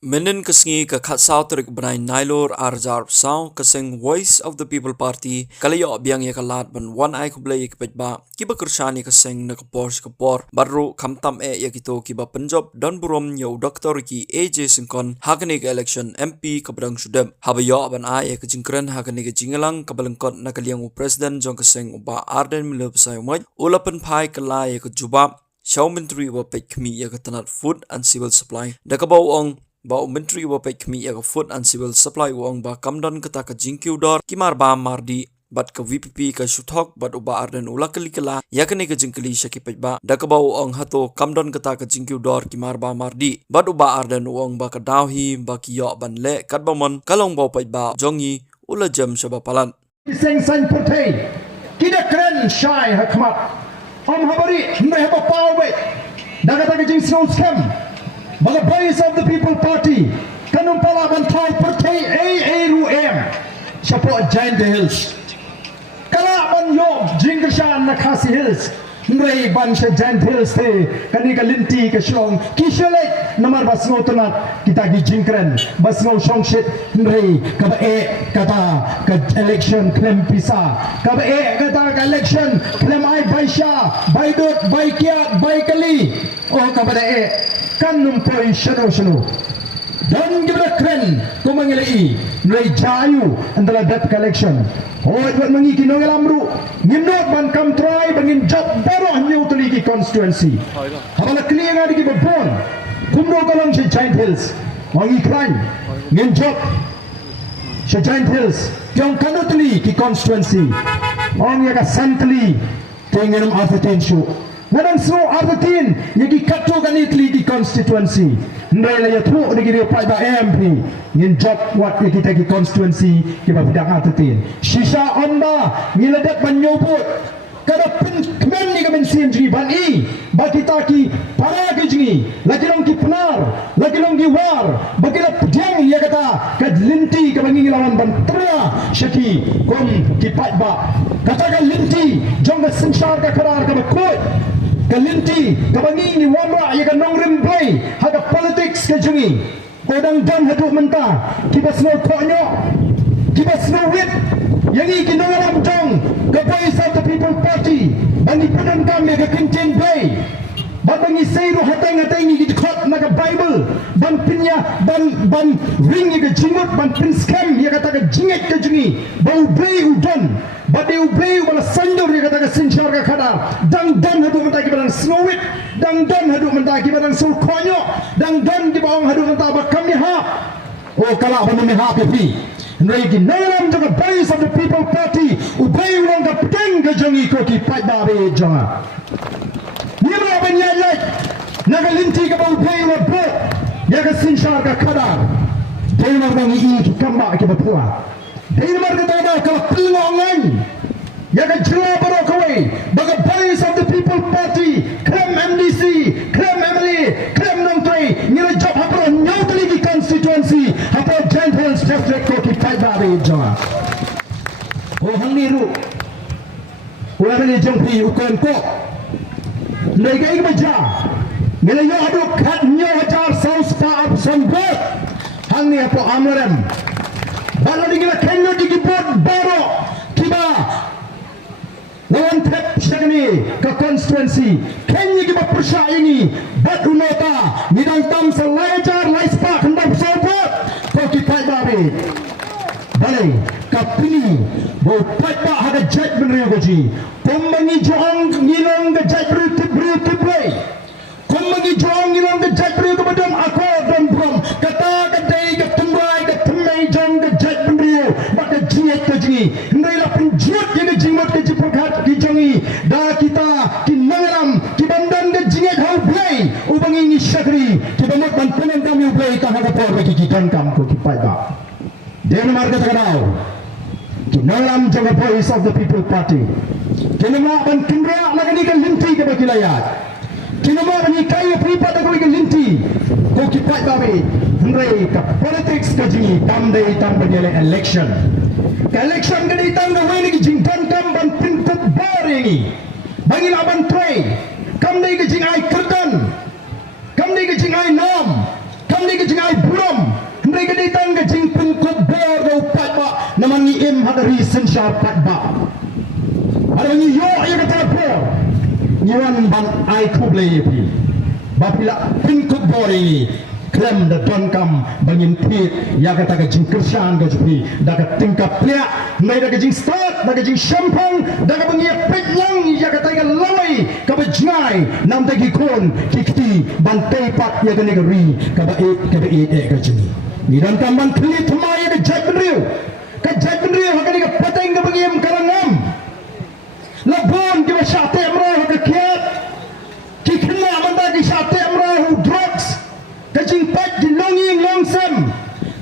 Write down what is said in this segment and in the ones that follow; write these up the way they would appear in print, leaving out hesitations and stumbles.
Menen kesengi ke khatsau terik benai nailor arjar sau keseng Voice of the People Party kalayo biang ya kalat ban one eye kublai kepetba kiba kershani keseng na kapor baru kamtam ya kito kiba Punjab dan burom yo doktor ki AJ Singkon hakani ke election MP kabadang sudem habayo ban ay ke jingkren hakani ke jingalang kabalengkot na kaliang president jong keseng uba Arden Milo Pasayomaj ulapan pai kalai ke jubab Shaw Menteri wa pek kmi ya ketanat food and civil supply dakabau ong ba Menteri wa pek kmi ya food and civil supply wong ba kamdan kata ka jingkiu dor kimar ba mardi bat ka VPP ka shuthok bat uba Arden ulakali kala yakane ka jingkali shakipet ba dakabau ong hato kamdan kata ka jingkiu dor kimar ba mardi bat uba Arden wong ba ka dawhi ba kiyo ban le katbamon kalong ba pet ba jongi ula jam shaba palan Seng san putih kita keren syai hakmat om habari mereka pawe daga jing snow scam baga Voice of the People Party kanum pala ban thai putih ru chapo Giant Hills kala ban yo jingishan na Khasi Hills Mrei ban se Giant Hills te kani ka linti ka shlong kishelek namar basngo tunat kita gi jingkren basngo shongshit mrei ka ba kata ka election klem pisa ka ba kata ka election klem ai baisha baidot baikia baikali oh ka ba kan numpoi shano dan gibra kren ko mangilai mrei jayu andala dat collection oh buat mangi kinong lamru ngimnot ban kam try bangin job baru new tuligi constituency habala clear ngadi ki babon kumro kolong si Giant Hills wangi crime ngin job si Giant Hills kyong kanu tuli ki constituency ong yaga santli tengenum attention ngadang snow artin yagi katu kani tuli ki constituency ndai la yatu digi pai ba MP ngin job wat kita ki constituency ki ba bidang attin shisha onda ngiladat manyobut kada pin kmen ni kamen sin ji ban i ba kita ki para ki jingi lagi long ki penar lagi long ki war bagi la pdiang ya kata kad linti ka bangi lawan ban tra shaki kom ki pai ba kata ka linti jong ka senshar ka karar ka bakut kalinti kabangi ni wamra ya ka nongrim play haga politics ka jungi kodang dam hadu menta kibas no konyo kibas no wit yangi kinongaram jong ka Voice of the People Party bani padan kami ka kintin play bangi seiru hatang ni gidkhot na ka Bible ban pinya ban ring ka jimut ban pin scam ya kata ka jinget ka jungi bau play udon bade ubei wala sandur ya kata ka sinchar ka khada dang hadu menta ki barang snowit dang hadu menta ki barang sul konyo dang ki bawang hadu menta ba kami ha oh kala ba me ha pi nai ki nalam jaga Voice of the People Party ubei ulang ka peng ka jongi ko ki pai ba be jonga ni ba ben ya lek nagalinti ka ba ubei wa bo ya ka sinchar ka khada dei mar ba ni ki kamba ki ba puwa dei mar ka ba ka pilongan ya ka jua baro kawai baga Voice of the People Party krem MDC krem MLA krem nongtrai ngira job hapro nyawtali ki constituency hapro Giant Hills district ko ki pai ba be jonga oh hangni ru ulah ni jongpi ukon ko nei ga ik baja ngira yo adu khat nyo hajar saus pa up sombot hangni apo amrem bala dingira kenyo digi bot baro kiba lawan tep shagani ka constituency kenyi kiba persya ini bat unota nidang tam selajar laispa kendap sombot ko ki pai babe bale kapini bo pai ba haga jaj benri goji kommangi jong ngilong ga jaj bru play kommangi jong ngilong ga jaj bru ko badam ako dom brom kata kadai ga tumbai ga tumai jong ga jaj benri ba ga jiet ka ji ndai la penjut ye jingmot ke jipakhat ki jongi da kita ki nangaram ki bandan ga jinget hau play ubangi ni shakri ki bamot ban penen kami play ka haga por ki kitan kam ko ki pai ba den marga tagadao kinalam jaga Voice of the People Party kinama ban kindra lagani ka linti ka bakilayat kinama bani kaya pripat ko ka linti ko ki pai ba be ndai ka politics ka jingi tam dei tam banyale election ka election ka dei tam ga wani ki jingtan kam ban pinput baringi bangin aban tray kam dei ka jingai kerdan kam dei ka jingai nam kam dei ka jingai buram tang ke jing pun ko bor go pat ba naman ni im ha reason sha pat ba ada ni yo ya kata bor ni wan ban ai ku ble pi ba pila pin ko bor ni klem da don kam bangin pit ya kata ke jing kersan go jupi da ka tingkap plea nai da ke jing start da ke jing shampang da ka bangi pit yang ya kata ke lawai ka ba jnai nam da ki kon kikti ban tei pat ya ke negeri ka ba e ka jini ni dan kam ban kli thuma ya ke jat riu ka ke pateng ka bangi em karangam la bon ke ba shate amra ka kiat ki khna banda ki shate amra hu drugs kajing pat di longing longsam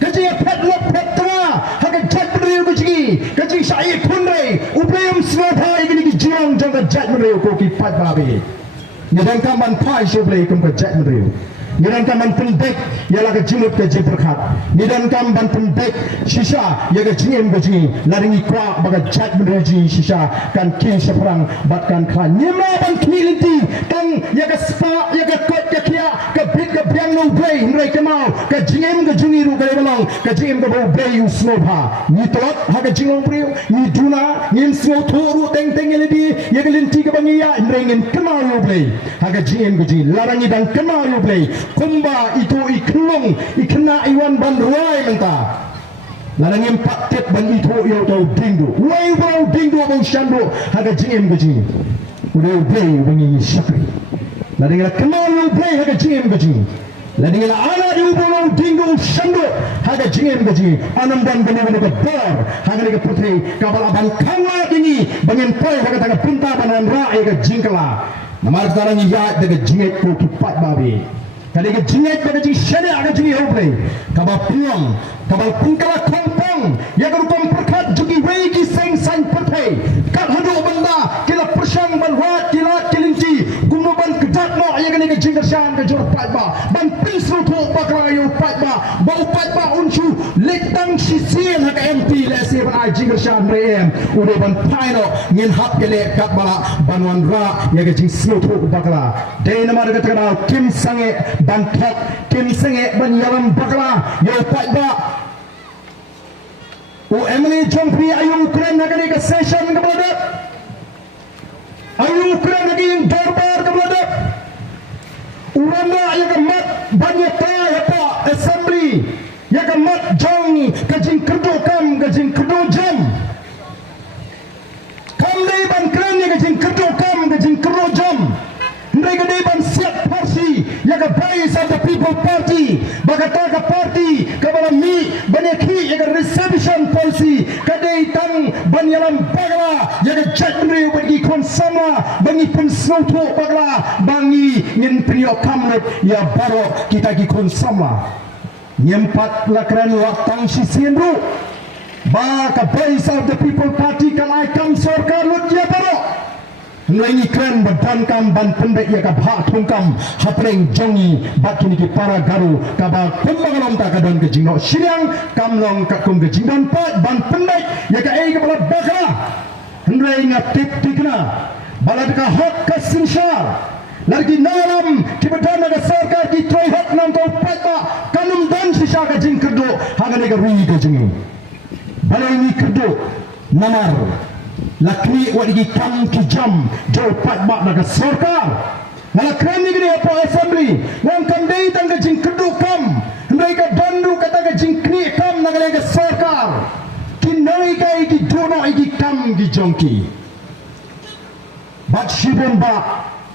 kajing pat lop pat tengah haka jat beriu kajing syait kunrai upayam swadhai gini ki jirong jangka jat beriu ko ki pat babi nyadang kaman pai syoblai kum ka jat beriu nidan kaman pendek ialah ke jimut ke jiberkat nidan kaman pendek sisa ya ke jingem ke jingi laringi kwa baga jat beriu sisa kan kin seperang batkan klan nyema ban knilinti tang ya ke spa ya ke kot ke kia ke bit ke biang no brei nrai ke mau ke jingem ke jingi ru ke belong ke jingem ke bau brei u snobha ni tolot ha ke jingong breu ni duna ni sno thoru teng teng eledi ya ke linti ke bangia nrai ngin kemau yu brei ha ke jingem ke jingi larangi dan kemau yu brei kumba itu iklung ikna iwan ban ruai menta larangi empat tet ban itu yo tau dingdo wai bau dingdo bau shando ha ke jingem ke jingi udah brei bangi syakri larangi kemau yu brei ha ke jingem ke jingi larangi ala di ubolo dingdo shando ha ke jingem ke jingi anam dan benar ke bor ha ke putri kabal aban kanga dini bangen pai ha ke tanga pinta banan rai ke jingkala namar sekarang ya de jinget ko kipat babi kali ke jinget ke jing shane aga jingi hobre kabal puang kabal pungkala kompong ya garupam perkat jugi wei ki seng san pertai kat hadu benda kila persang ban wat kila kilinti gumno ban kedat no ya gani ke jingker shan ke jor pat ba ban pinsru tho bakra yo pat ba bau pat ba unchu letang sisien ha ka MP le se ban ai jingker shan rem ude ban paino ngin hap kele kat bala banwan ra ya ke jing sru tho bakra de namar ke takra kim sange ban thak kim sange ban yalam bakra yo pat ba o Emily Jompi ayu Ukraine nagari ke session ke belada ayu Ukraine lagi yang dorbar ke belada urama ya ke mat banyata ya pa assembly ya ke mat jong ke jing kerdo kam ke jing kerdo jam kam dai ban kran ya ke jing kerdo kam ke jing kerdo jam ndai ke dai ban siap parsi ya ke Voice of the People Party bagata ke party ke bala mi banyaki ya ke reception policy ke dai tang banyalam bagala ya ke chat beriu bagi konsama bagi pensnoto bagala bangi ngin prio kamlet ya baro kita ki konsama nyempat lakran waktang sisienru ba ke Voice of the People Party kan aikam sarkar lut ya baro nai kren badan kam ban pendek ya ka bha thungkam hapreng jongi bakini ki para garu ka ba kumbangalom ta ka don ke jingno siang kamlong ka kum ke jingdan pat ban pendek ya ka ei ka bala bakra nai ngatip tikna balad ka hok ka sinshar lagi nalam ki badan ka sarkar ki troi hok nam ko pat ba kanum dan sisa ka jing kerdo hangane ka rui ka jingi balai ni kerdo namar lakni wadigi kam ki jam jo pat ba naga sarkar mala krani gini apa assembly wang kam dei tang ka jing kerdu kam ndai ka bandu kata ka jing kni kam naga le ka sarkar kinai ka iki dono iki kam ki jongki bat shibon ba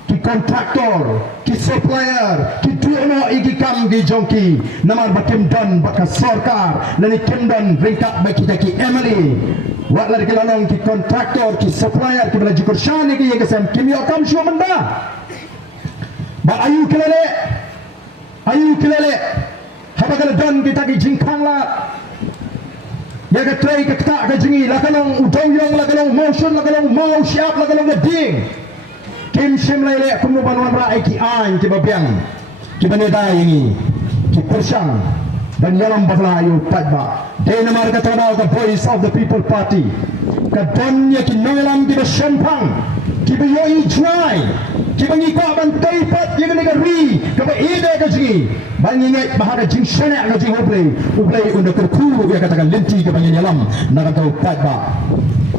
ki kontraktor ki supplier ki dono iki kam ki jongki namar bakim don baka sarkar lani kimdon ringkap baki ki Emily wat lari ke lalong ki kontraktor ki supplier ki bela jukur shani ki ye sem kim yo kam shu manda ba ayu kilele haba kala don kita ki jingkang la ya ka trai ka ta ka jingi la kalong udong yong la kalong motion la kalong mau siap la kalong ding kim shim lele kum ban wan ra ki an ki babiang ki baneda ini ki persang dan yalam bakla ayu padba de namar ka tanaw ka Voice of the People Party ka don ya ki nalam ki ba shampang ki ba yo i try Kibangi ko aban taipat yang negeri kaba ide ka ji bangi ngai bahara jing shana ka jing ublay unda kerku ya katakan lenti ka bangi nyalam nakatau patba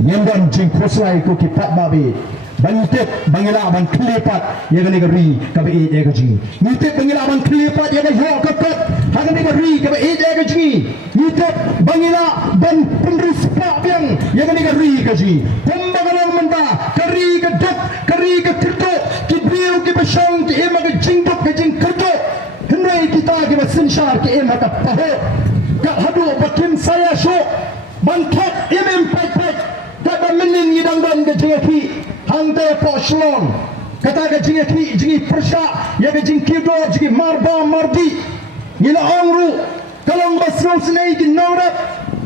nyendon jing koslai ko ki patba be bangi tep bangila aban klepat yang negeri kaba ide ka ji ni tep bangila aban klepat yang yo kakat haga negeri kaba ide ka ji ni tep bangila ban penrispa yang negeri ka ji pembagalang menta kari ka dap kari ka kerto kibriu ki basang ki ema ke jingdok ke jing kerto henai kita ki basinshar ki ema ka paho ka hadu bakin saya sho bantat emem pai ka ba menin ngidang dan ke jingaki hangte po shlon kata ke jingaki jingi persha ya ke jing kido jingi marba mardi ngila ongru kalong basno snei ki norap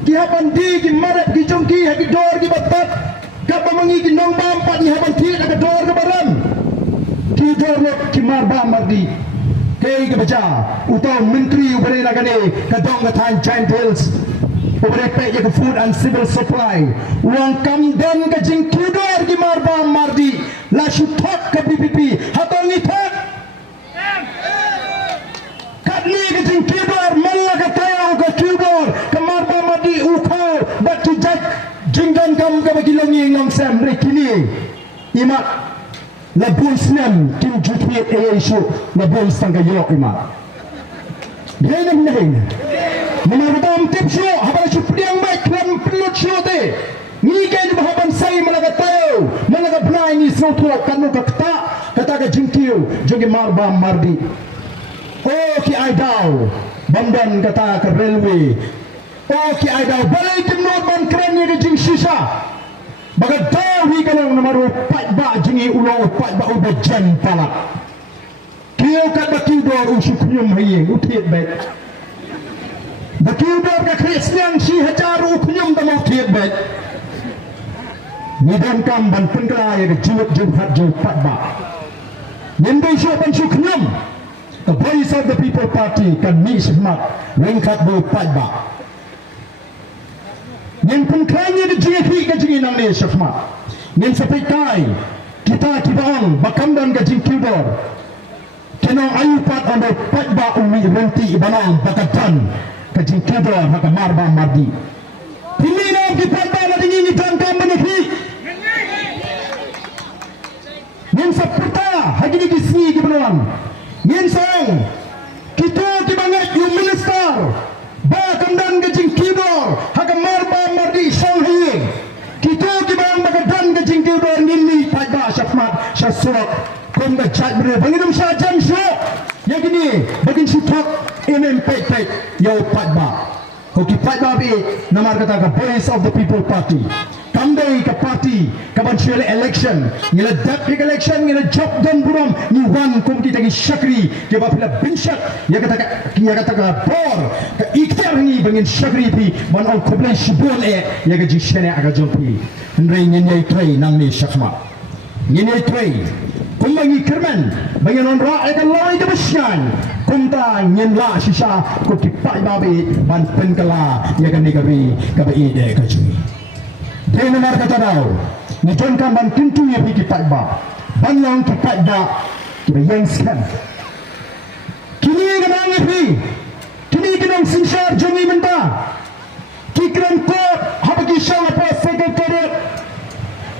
ki hapan di ki marat ki jongki ha ki dor ki batat ka ba mangi ki nong bam pat ni hapan ti ka dor ka baram Kidor lek kimar ba mardi kay kebaca utau menteri ubare nagane kadong katan giant hills ubare pe ke food and civil supply uang kamdan ke jing kidor kimar ba mardi la shutak ke BPP hatong itak kadni ke jing kidor malla ke tayo ke kidor kimar ba mardi ukau bat kijak jingdan kam ke bagi longi long sam rekini imat Labun senam tim jutwit show labun sangga yok ima. Dia nak nahin. Menurut tim show habis cupliang baik klan pelut show te. Ni kan bahaban sai malaga tayo malaga blai ni soto kanu kata ke jingkiu jogi marba mardi. Oh ki aidau bandan kata ke railway. Oh ki aidau balai tim not ban kran ni jing shisha. Baga dawi kalau namaru patba jingi ulo patba udah jan palak. Kio kat bakiu dor usuk nyum hayeng utiet bet. Bakiu dor ka Kristian si hajar uknyum tamau tiet bet. Nidan kam ban penkelai ke jiwat jumhat jiw patba. Nyendai syok ban suknyum. The voice of the people party kan mi sihmat rengkat bu patba. Yang pengkanya di JP ke jingin nang ni syafmat. Yang sampai kai kita kibang bakam dan gajing kidor. Kenang ayupat anda patba umi renti ibanang bakatan gajing kidor haka marba mardi. Ini nak patba na dingin ni tangkam menikhi. Yang seperti hagi ni kisni kibanan. Yang sayang kita kibangat yung minister. Bakam dan gajing kidor haka marba mardi shanghai kita kibang bagadan gajing kidor nini patba syafmat syasurak kom gajat bre bangidum syajan syok yang ini bagin syutak emem pet yau patba hoki patba be namar kata ka voice of the people party kandai ke party kaban syele election ngila dak election ngila job dan buram ni wan kom kita gi syakri ke bapila binshat ya kata ka bor ka ikhtiar ni bangin syakri pi ban on koblai shibon ya ga ji shene aga jompi ndrei nyai trei nang ni syakma nyai trei kom bangi kerman bangin on ra ka loi ke besyan kom ta nyen la shisha ko ki pai babe ban penkala ya ga negeri ka ba ide ka jumi dia nomor kata dah, ni tuan kamban tentu yang pergi patba, bangang ke patba, kita yang sekan. Kini kenang pergi, kini kenang sinsyar jongi mentah, kikran kot, apa kisah apa sekretariat,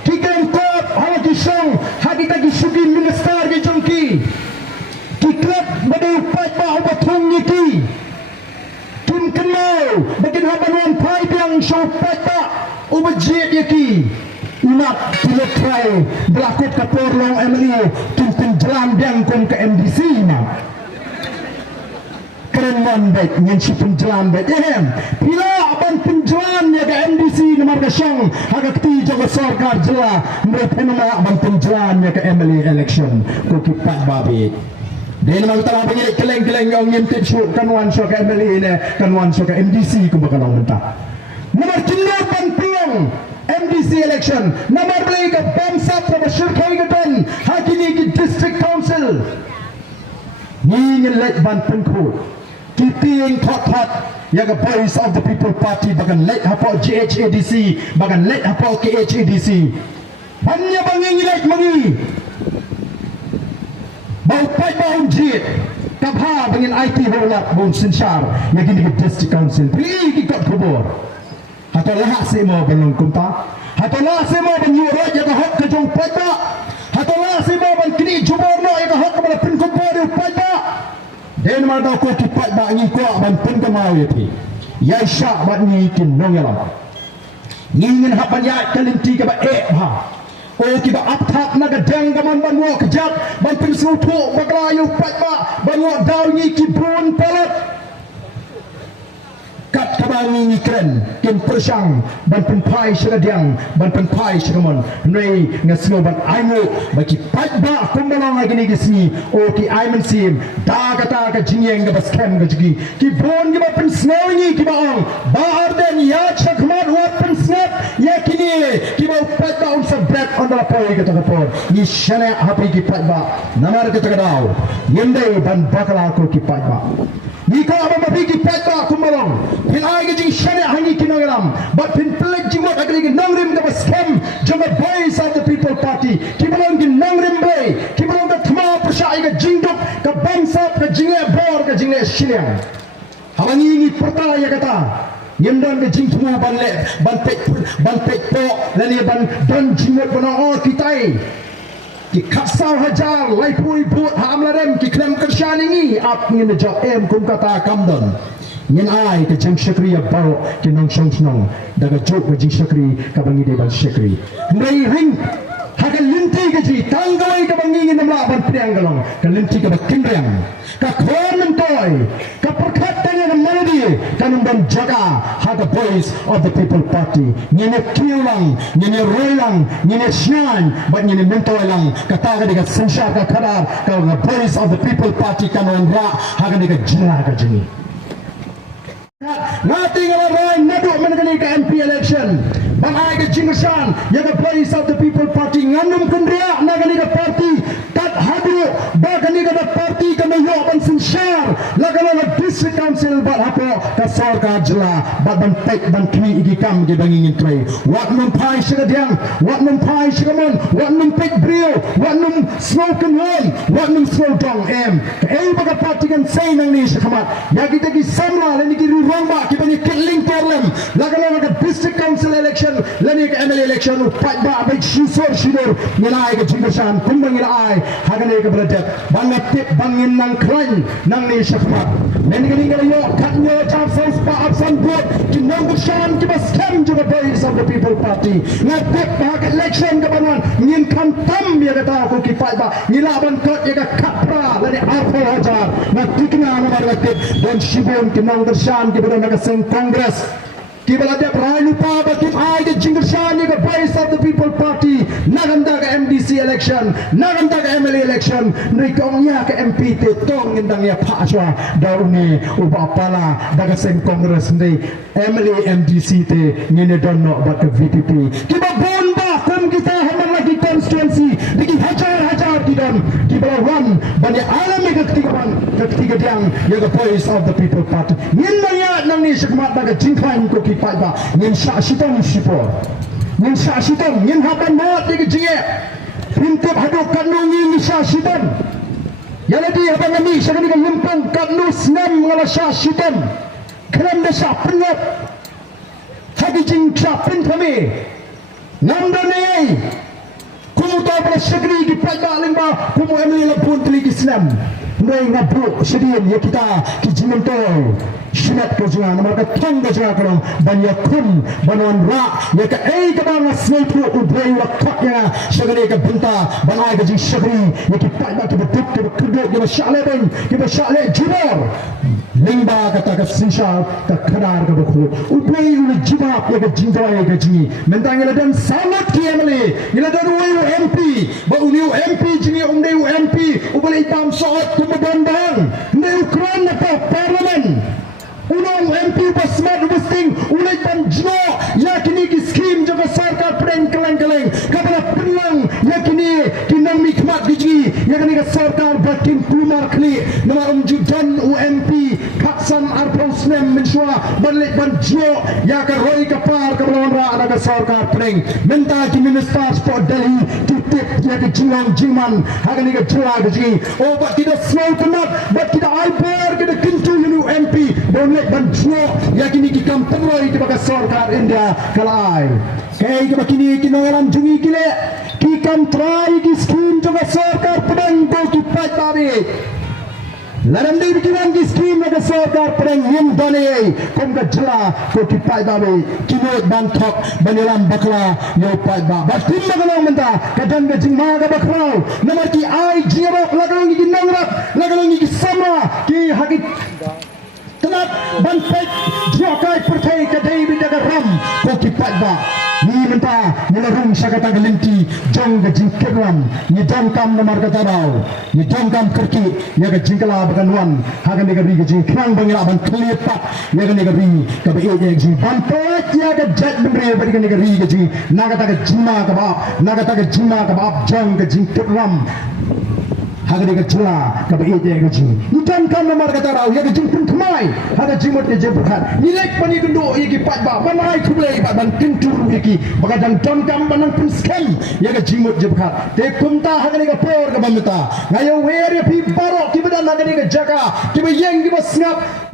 kikran kot, apa kisah, hagi tagi sugi minister ke jongki, kikrat badai patba apa thongnya ki, kim kenal, bagian habanuan pai yang show patba. Ubajit yaki umat pilot try berlaku ke porlong MLA tuntun jalan biangkum ke MDC ma keren mon baik ngensi penjalan baik pila aban penjalan ya ke MDC nomor kasyang agak ti jaga sarkar jela mereka nama aban penjalan ya ke MLA election ko kipat babi dia memang telah banyak keleng-keleng yang ngintip syuk kanwan syuk ke MLA ini kanwan syuk ke MDC ko bakalang mentah nomor kinur peluang MDC election nomor beli ke bangsa Profesor Kaigetan hakini ke district council ni ngelet ban pengku kita yang thot yang ke voice of the people party bagan let hafal GHADC bagan let hafal KHADC banyak banyak ngelet magi bau pai bau jit kabha dengan IT holat bau sensar yang gini ke district council pilih ikut kubur atau lah semo belum kumpa atau lah semo menyuruh yang hak ke jong pai ba atau lah semo ban kini jubor no yang hak kepada pin kubur di pai ba dan mana ko ki pai ba ngi ko ban pin kamau yati ya syak ban ni kin nongelam ngin hak ban ya kalinti ke ba ha oh kita apthap na gadang gaman banwo kejat ban pin sutu baglayu patba banwo dawngi ki brun palat kat kabangi ni kren kin persang ban pin pai shagadiang ban pin pai shagamon nei ngasmo ban ainu bagi patba kumbalong lagi ni gisni oh ki aiman sim da kata ka jingyeng ga baskem ga jigi ki brun ga pin snowing ki baong baar den ya chakmat wa pin snap ya kini ki ba patba un sa break on the poi ga takapor ni shane hapi ki patba namar ga takadaw yende ban bakala ko ki patba Ika apa mabigi patba kumbalong pin ay ga jing shane hangi kinogram but pin plek jing wat agri ga nangrim ga baskem jama boys of the people party kibalong gi nangrim bay kibalong ga thma prasha ga jingdok ga bangsa ga jinge bor ga jinge shiliang hawangi ni perta ya kata Yendang ke jing semua ban pek po lani ban don jingwat bana all kitai ki khasau hajar lai pui but hamlarem ki klem kershani ni ap ngin job em kum kata kamdon ngin ai ke jing shakri ya baro ki nong shong snong daga jok ke jing shakri ka bangi de ban shakri nei ring haga linti ke ji tanggalai ka bangi ngin namla ban prianggalong ka linti ka bakindrang ka khon toy ka perkhat tanya melodi kanum ban jaga haga boys of the people party ngine kiulang ngine roilang ngine shnan but ngine mentoy lang kata ga diga sensha ka khadar ka boys of the people party kanon ra haga diga jina ka jini Nothing around nadu mengenai ke MP election. Bangai ke Jingusan, yang ke boys of the people party ngandum kendria nagani ke party tat hadu bagani ke party kami yo ban sensyar lagana ke district council bat hapo ke sarkar jela bat ban tek ban kini igi kam di bangingin tray. Wat num pai shagadiang, wat num pai shagamon, wat num pek brio, wat num smoke and home, wat num slow dong em. Ke baga party kan say nang ni shakamat. Ya kita ki samla leni ki ruangba ki bani kitling problem lagana ke district council election lani ke MLA election pat ba baik shisor shidor nilai ke Jingusan kumbang nilai hagane ke belajar bangat tip bangin nang klan nang ni shakmat men gani gani yo katnyo chap saus pa absan bot ki Jingusan ki baskem to the boys of the people party ngatek bag election ke banan ngin kantam ya kata ko ki pat ba nilaban kot ya ka kapra lani arpo hajar ngatikna nomor ngatik dan shibon ki Jingusan ki badan nagaseng congress Kibalada Prime lupa bakim ay ke Jingusan ni ke boys of the people party naganda ke MDC election naganda ke MLA election nikongnya ke MP te tong indang ya paswa dauni uba pala daga sen congress ni MLA MDC te ngene donno bat ke VPP kibabon ba kum kita hamam lagi constituency diki hajar kidon kibalawan bani alami ke ketiga diang ya ke boys of the people party ngin ya nang ni sekmat daga jingkhan ko pai ba ngin sha sitong sipor ngin sha sitong ngin haban mo ti jinge pintip hadu kanu ngin sha sitong yaladi haban nami sagani ka limpang kanu snam ngala sha sitong kram da sha pnyat hagi jing sha pin thame namda nei kumu ta bala sagri ki pai ba lingba kumu emil pun tli ki snam nei ngabru sedien ya kita ki jimento Shinat ke junga nama ke tong ke junga kalau banyak kum banuan ra ya ke ke bang sniper ubray wakak ya syagri ke bunta banai ke jing syagri ya ke pai ba ke betuk ke keduk ke syale ben ke syale jibor lingba kata ke sinsha ke khadar ke bekhut ubray ul jibab ya ke jingdoi ke jingi mentang ila dan salat ki emle ila dan MP ba ulu MP jingi umdai MP ubay itam soat kumadan bang ne ukran na parliament Unang MP Basmat Ubusting Ulay Panjno Yakini ki scheme Jaga sarkar Preng keleng-keleng Kapala penuang Yakini Kinang mikmat giji Yakini ka sarkar Bakin Kumar Kli Nama umjudan UMP Kak san arposnem mensua balik banjo ya ka roi ka par ka melonra ada sarkar pring minta ki minister for Delhi titip ya ke jiwang jiman hagan ni ka jua ke ji oh but kita slow kenat but kita albar kita kintu you MP bonlet banjo ya kini ki kampung roi ki baka sarkar India kalai kai ki bakini ki noram jungi kile ki kam try ki scheme juga sarkar pedang go ki pai tabe Laram di bikiran ki scheme naga sarkar perang him dane kom ka jela ko ki pai ba be kino ban thok banilam bakla yo pai ba ba tim bagalo menta kadan ga jingma ga bakla namar ki ai jiro lagalong ki nangrap lagalong ki sama ki haki telat ban pai jokai pertai ka dei bi daga ram ko ki pai ba ni menta melarung sakata gelinti jong ga jingkram ni dam kam namar ka tabau ni dam kam kerki ya ga jingkala bakan wan hagan ni ga bi ga jing krang bangila ban klipa ya ga ni ga bi ka ba ya jing ban pai ya ga jat memre ba ga ni ga ri ga jing naga ta ga jima ka ba naga ta ga jima ka ba jong ga jingkram hagan ga jula ka ba ya ga jing ni dam kam namar ka tabau ya ga jing pun kemai haga jimot ya je berkat ni lek pani gendo iki pat ba banai kublai ba ban tintur iki bagadang dam kam banang pun scam ya ga jimot je berkat te kumta haga ga por ga bamita ngayo wer ya pi barok ki badan haga ga jaga ki ba yeng ki ba snap